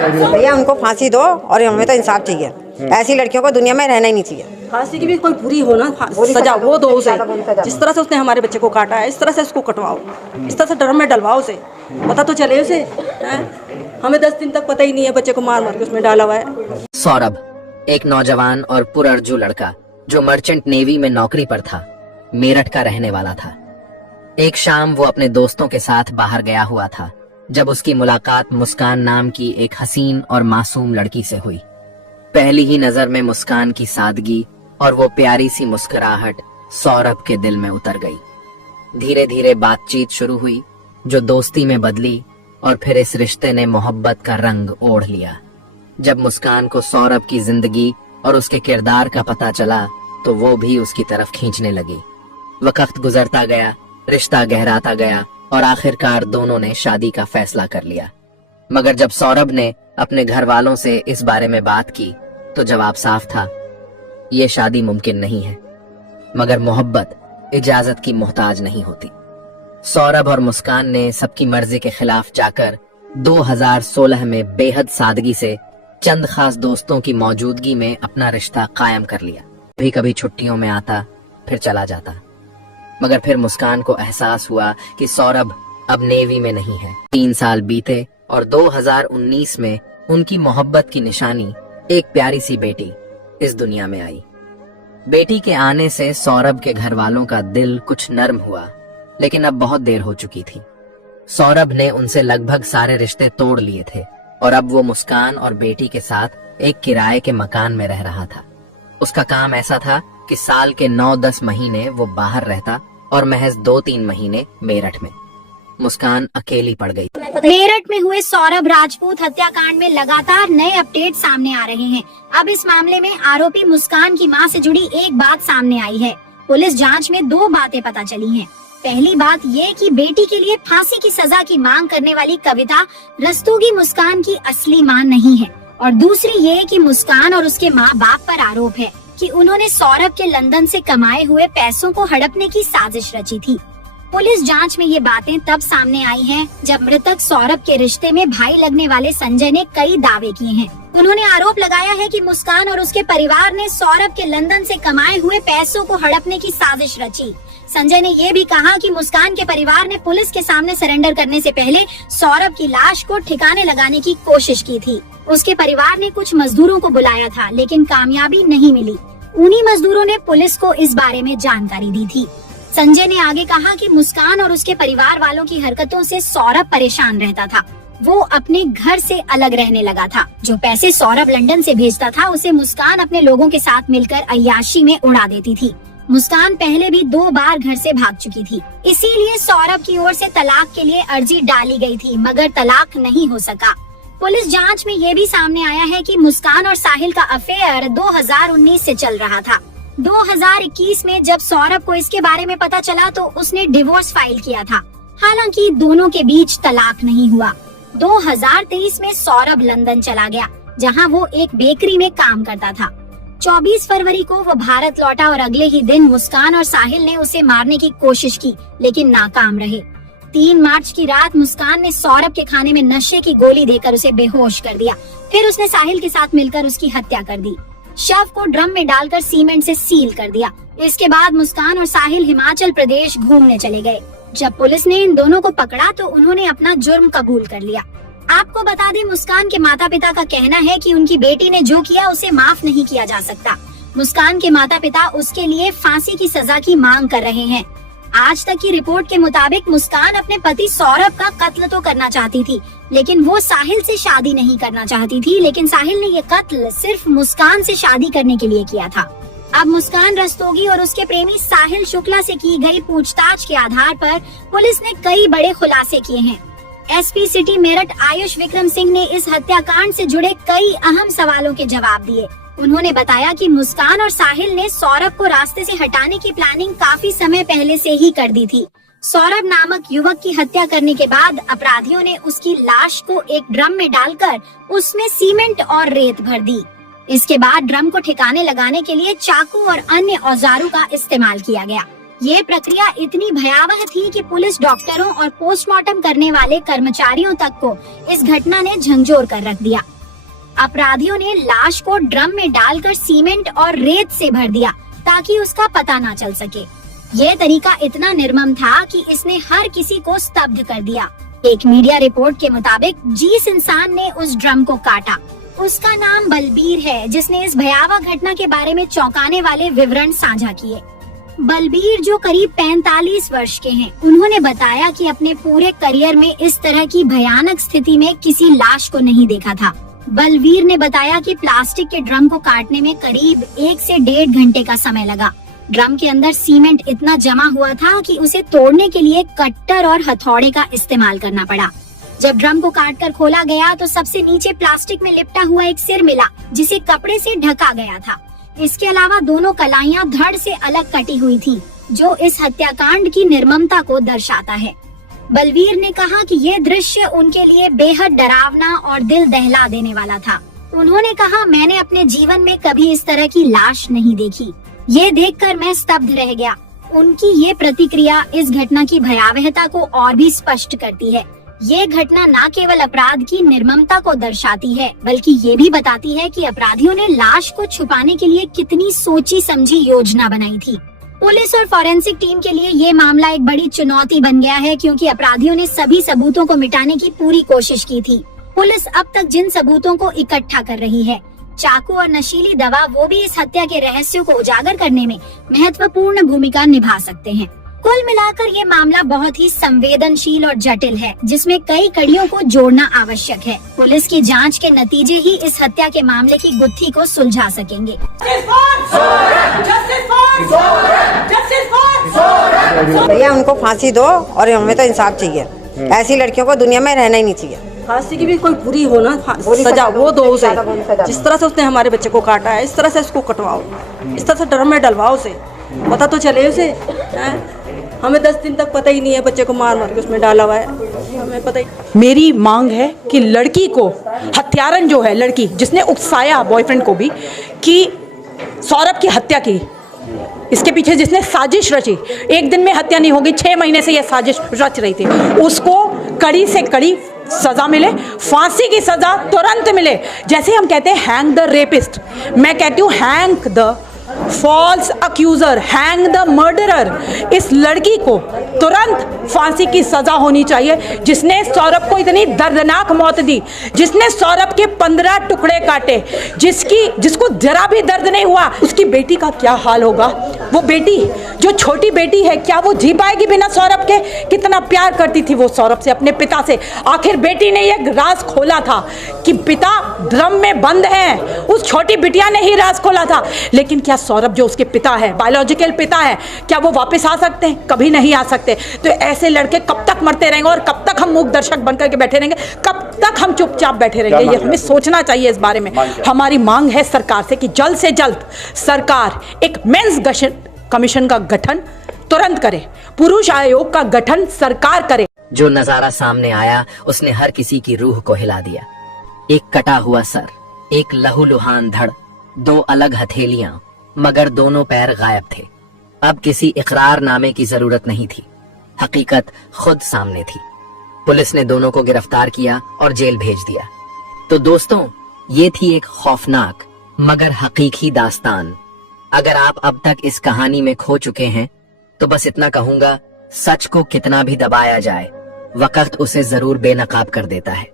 भैया उनको फांसी दो और हमें तो इंसाफ चाहिए। ऐसी लड़कियों को दुनिया में रहना ही नहीं चाहिए। फांसी की भी कोई बुरी हो ना, सजा वो दो उसे। जिस तरह से उसने हमारे बच्चे को काटा है, इस तरह से उसको कटवाओ, इस तरह से ड्रम में डलवाओ उसे, पता तो चले उसे। हमें 10 दिन तक पता ही नहीं है, बच्चे को मार मार के उसमें डाला हुआ है। सौरभ एक नौजवान और पुरअर्जू लड़का जो मर्चेंट नेवी में नौकरी पर था, मेरठ का रहने वाला था। एक शाम वो अपने दोस्तों के साथ बाहर गया हुआ था जब उसकी मुलाकात मुस्कान नाम की एक हसीन और मासूम लड़की से हुई। पहली ही नजर में मुस्कान की सादगी और वो प्यारी सी मुस्कुराहट सौरभ के दिल में उतर गई। धीरे धीरे बातचीत शुरू हुई जो दोस्ती में बदली और फिर इस रिश्ते ने मोहब्बत का रंग ओढ़ लिया। जब मुस्कान को सौरभ की जिंदगी और उसके किरदार का पता चला तो वो भी उसकी तरफ खींचने लगी। वक्त गुजरता गया, रिश्ता गहराता गया और आखिरकार दोनों ने शादी का फैसला कर लिया। मगर जब सौरभ ने अपने घर वालों से इस बारे में बात की तो जवाब साफ था, ये शादी मुमकिन नहीं है। मगर मोहब्बत इजाजत की मोहताज नहीं होती। सौरभ और मुस्कान ने सबकी मर्जी के खिलाफ जाकर 2016 में बेहद सादगी से चंद खास दोस्तों की मौजूदगी में अपना रिश्ता कायम कर लिया। कभी कभी छुट्टियों में आता, फिर चला जाता। मगर फिर मुस्कान को एहसास हुआ कि सौरभ अब नेवी में नहीं है। 3 साल बीते और 2019 में उनकी मोहब्बत की निशानी एक प्यारी सी बेटी इस दुनिया में आई। बेटी के आने से सौरभ के घर वालों का दिल कुछ नर्म हुआ, लेकिन अब बहुत देर हो चुकी थी। सौरभ ने उनसे लगभग सारे रिश्ते तोड़ लिए थे और अब वो मुस्कान और बेटी के साथ एक किराए के मकान में रह रहा था। उसका काम ऐसा था कि साल के 9-10 महीने वो बाहर रहता और महज 2-3 महीने मेरठ में। मुस्कान अकेली पड़ गई। मेरठ में हुए सौरभ राजपूत हत्याकांड में लगातार नए अपडेट सामने आ रहे हैं। अब इस मामले में आरोपी मुस्कान की मां से जुड़ी एक बात सामने आई है। पुलिस जांच में 2 बातें पता चली हैं। पहली बात ये कि बेटी के लिए फांसी की सजा की मांग करने वाली कविता रस्तोगी मुस्कान की असली मां नहीं है, और दूसरी ये कि मुस्कान और उसके माँ बाप पर आरोप है कि उन्होंने सौरभ के लंदन से कमाए हुए पैसों को हड़पने की साजिश रची थी। पुलिस जांच में ये बातें तब सामने आई हैं जब मृतक सौरभ के रिश्ते में भाई लगने वाले संजय ने कई दावे किए हैं। उन्होंने आरोप लगाया है कि मुस्कान और उसके परिवार ने सौरभ के लंदन से कमाए हुए पैसों को हड़पने की साजिश रची। संजय ने ये भी कहा कि मुस्कान के परिवार ने पुलिस के सामने सरेंडर करने से पहले सौरभ की लाश को ठिकाने लगाने की कोशिश की थी। उसके परिवार ने कुछ मजदूरों को बुलाया था, लेकिन कामयाबी नहीं मिली। उन्हीं मजदूरों ने पुलिस को इस बारे में जानकारी दी थी। संजय ने आगे कहा कि मुस्कान और उसके परिवार वालों की हरकतों से सौरभ परेशान रहता था। वो अपने घर से अलग रहने लगा था। जो पैसे सौरभ लंदन से भेजता था उसे मुस्कान अपने लोगों के साथ मिलकर अय्याशी में उड़ा देती थी। मुस्कान पहले भी 2 बार घर से भाग चुकी थी, इसीलिए सौरभ की ओर से तलाक के लिए अर्जी डाली गई थी, मगर तलाक नहीं हो सका। पुलिस जांच में ये भी सामने आया है कि मुस्कान और साहिल का अफेयर 2019 से चल रहा था। 2021 में जब सौरभ को इसके बारे में पता चला तो उसने डिवोर्स फाइल किया था। हालांकि दोनों के बीच तलाक नहीं हुआ। 2023 में सौरभ लंदन चला गया, जहां वो एक बेकरी में काम करता था। 24 फरवरी को वो भारत लौटा और अगले ही दिन मुस्कान और साहिल ने उसे मारने की कोशिश की, लेकिन नाकाम रहे। 3 मार्च की रात मुस्कान ने सौरभ के खाने में नशे की गोली देकर उसे बेहोश कर दिया। फिर उसने साहिल के साथ मिलकर उसकी हत्या कर दी। शव को ड्रम में डालकर सीमेंट से सील कर दिया। इसके बाद मुस्कान और साहिल हिमाचल प्रदेश घूमने चले गए। जब पुलिस ने इन दोनों को पकड़ा तो उन्होंने अपना जुर्म कबूल कर लिया। आपको बता दें, मुस्कान के माता पिता का कहना है कि उनकी बेटी ने जो किया उसे माफ नहीं किया जा सकता। मुस्कान के माता पिता उसके लिए फांसी की सजा की मांग कर रहे हैं। आज तक की रिपोर्ट के मुताबिक मुस्कान अपने पति सौरभ का कत्ल तो करना चाहती थी, लेकिन वो साहिल से शादी नहीं करना चाहती थी। लेकिन साहिल ने ये कत्ल सिर्फ मुस्कान से शादी करने के लिए किया था। अब मुस्कान रस्तोगी और उसके प्रेमी साहिल शुक्ला से की गई पूछताछ के आधार पर पुलिस ने कई बड़े खुलासे किए हैं। एसपी सिटी मेरठ आयुष विक्रम सिंह ने इस हत्याकांड से जुड़े कई अहम सवालों के जवाब दिए। उन्होंने बताया कि मुस्कान और साहिल ने सौरभ को रास्ते से हटाने की प्लानिंग काफी समय पहले से ही कर दी थी। सौरभ नामक युवक की हत्या करने के बाद अपराधियों ने उसकी लाश को एक ड्रम में डालकर उसमें सीमेंट और रेत भर दी। इसके बाद ड्रम को ठिकाने लगाने के लिए चाकू और अन्य औजारों का इस्तेमाल किया गया। ये प्रक्रिया इतनी भयावह थी कि पुलिस डॉक्टरों और पोस्टमार्टम करने वाले कर्मचारियों तक को इस घटना ने झंझोर कर रख दिया। अपराधियों ने लाश को ड्रम में डालकर सीमेंट और रेत से भर दिया ताकि उसका पता ना चल सके। ये तरीका इतना निर्मम था कि इसने हर किसी को स्तब्ध कर दिया। एक मीडिया रिपोर्ट के मुताबिक जिस इंसान ने उस ड्रम को काटा उसका नाम बलबीर है, जिसने इस भयावह घटना के बारे में चौंकाने वाले विवरण साझा किए। बलबीर, जो करीब 45 वर्ष के हैं, उन्होंने बताया कि अपने पूरे करियर में इस तरह की भयानक स्थिति में किसी लाश को नहीं देखा था। बलबीर ने बताया कि प्लास्टिक के ड्रम को काटने में करीब 1 से 1.5 घंटे का समय लगा। ड्रम के अंदर सीमेंट इतना जमा हुआ था कि उसे तोड़ने के लिए कट्टर और हथौड़े का इस्तेमाल करना पड़ा। जब ड्रम को काटकर खोला गया तो सबसे नीचे प्लास्टिक में लिपटा हुआ एक सिर मिला, जिसे कपड़े से ढका गया था। इसके अलावा दोनों कलाइयां धड़ से अलग कटी हुई थी, जो इस हत्याकांड की निर्ममता को दर्शाता है। बलबीर ने कहा कि ये दृश्य उनके लिए बेहद डरावना और दिल दहला देने वाला था। उन्होंने कहा, मैंने अपने जीवन में कभी इस तरह की लाश नहीं देखी। ये देखकर मैं स्तब्ध रह गया। उनकी ये प्रतिक्रिया इस घटना की भयावहता को और भी स्पष्ट करती है। ये घटना न केवल अपराध की निर्ममता को दर्शाती है, बल्कि ये भी बताती है कि अपराधियों ने लाश को छुपाने के लिए कितनी सोची समझी योजना बनाई थी। पुलिस और फॉरेंसिक टीम के लिए ये मामला एक बड़ी चुनौती बन गया है, क्योंकि अपराधियों ने सभी सबूतों को मिटाने की पूरी कोशिश की थी। पुलिस अब तक जिन सबूतों को इकट्ठा कर रही है, चाकू और नशीली दवा, वो भी इस हत्या के रहस्यों को उजागर करने में महत्वपूर्ण भूमिका निभा सकते हैं। कुल मिलाकर ये मामला बहुत ही संवेदनशील और जटिल है, जिसमें कई कड़ियों को जोड़ना आवश्यक है। पुलिस की जांच के नतीजे ही इस हत्या के मामले की गुत्थी को सुलझा सकेंगे। भैया उनको फांसी दो और हमें तो इंसाफ चाहिए। ऐसी लड़कियों को दुनिया में रहना ही नहीं चाहिए। फांसी की भी कोई पूरी हो ना सजा, वो दो उसे। जिस तरह से उसने हमारे बच्चे को काटा है, इस तरह से उसको कटवाओ, इस तरह से ड्रम में डलवाओ उसे, पता तो चले उसे। हमें 10 दिन तक पता ही नहीं है, बच्चे को मार मार के उसमें डाला हुआ है, हमें पता ही। मेरी मांग है कि लड़की को, हत्यारन जो है लड़की जिसने उकसाया बॉयफ्रेंड को भी कि सौरभ की हत्या की, इसके पीछे जिसने साजिश रची, एक दिन में हत्या नहीं होगी, 6 महीने से यह साजिश रच रही थी, उसको कड़ी से कड़ी सजा मिले, फांसी की सजा तुरंत मिले। जैसे हम कहते हैं हैंग द रेपिस्ट, मैं कहती हूँ hang the false accuser, hang the murderer. इस लड़की को तुरंत फांसी की सजा होनी चाहिए, जिसने सौरभ को इतनी दर्दनाक मौत दी, जिसने सौरभ के 15 टुकड़े काटे, जिसको जरा भी दर्द नहीं हुआ। उसकी बेटी का क्या हाल होगा? वो बेटी जो छोटी बेटी है, क्या वो जी पाएगी बिना सौरभ के? कितना प्यार करती थी वो सौरभ से, अपने पिता से। आखिर बेटी ने यह राज खोला था कि पिता ड्रम में बंद हैं, उस छोटी बिटिया ने ही राज खोला था। लेकिन क्या सौरभ जो उसके पिता है, बायोलॉजिकल पिता है, क्या वो वापस आ सकते हैं? कभी नहीं आ सकते। तो ऐसे लड़के कब तक मरते रहेंगे और कब तक हम मूक दर्शक बनकर के बैठे रहेंगे? कब तक हम चुपचाप बैठे रहेंगे? ये हमें सोचना चाहिए इस बारे में। हमारी मांग है सरकार से कि जल्द से जल्द सरकार एक मेंस कमीशन का गठन तुरंत करे, पुरुष आयोग का गठन सरकार करे। जो नजारा सामने आया उसने हर किसी की रूह को हिला दिया। एक कटा हुआ सर, एक लहूलुहान धड़, 2 अलग हथेलियां, मगर दोनों पैर गायब थे। अब किसी इकरारनामे की जरूरत नहीं थी, हकीकत खुद सामने थी। पुलिस ने दोनों को गिरफ्तार किया और जेल भेज दिया। तो दोस्तों, ये थी एक खौफनाक मगर हकीकी दास्तान। अगर आप अब तक इस कहानी में खो चुके हैं तो बस इतना कहूंगा, सच को कितना भी दबाया जाए, वक्त उसे जरूर बेनकाब कर देता है।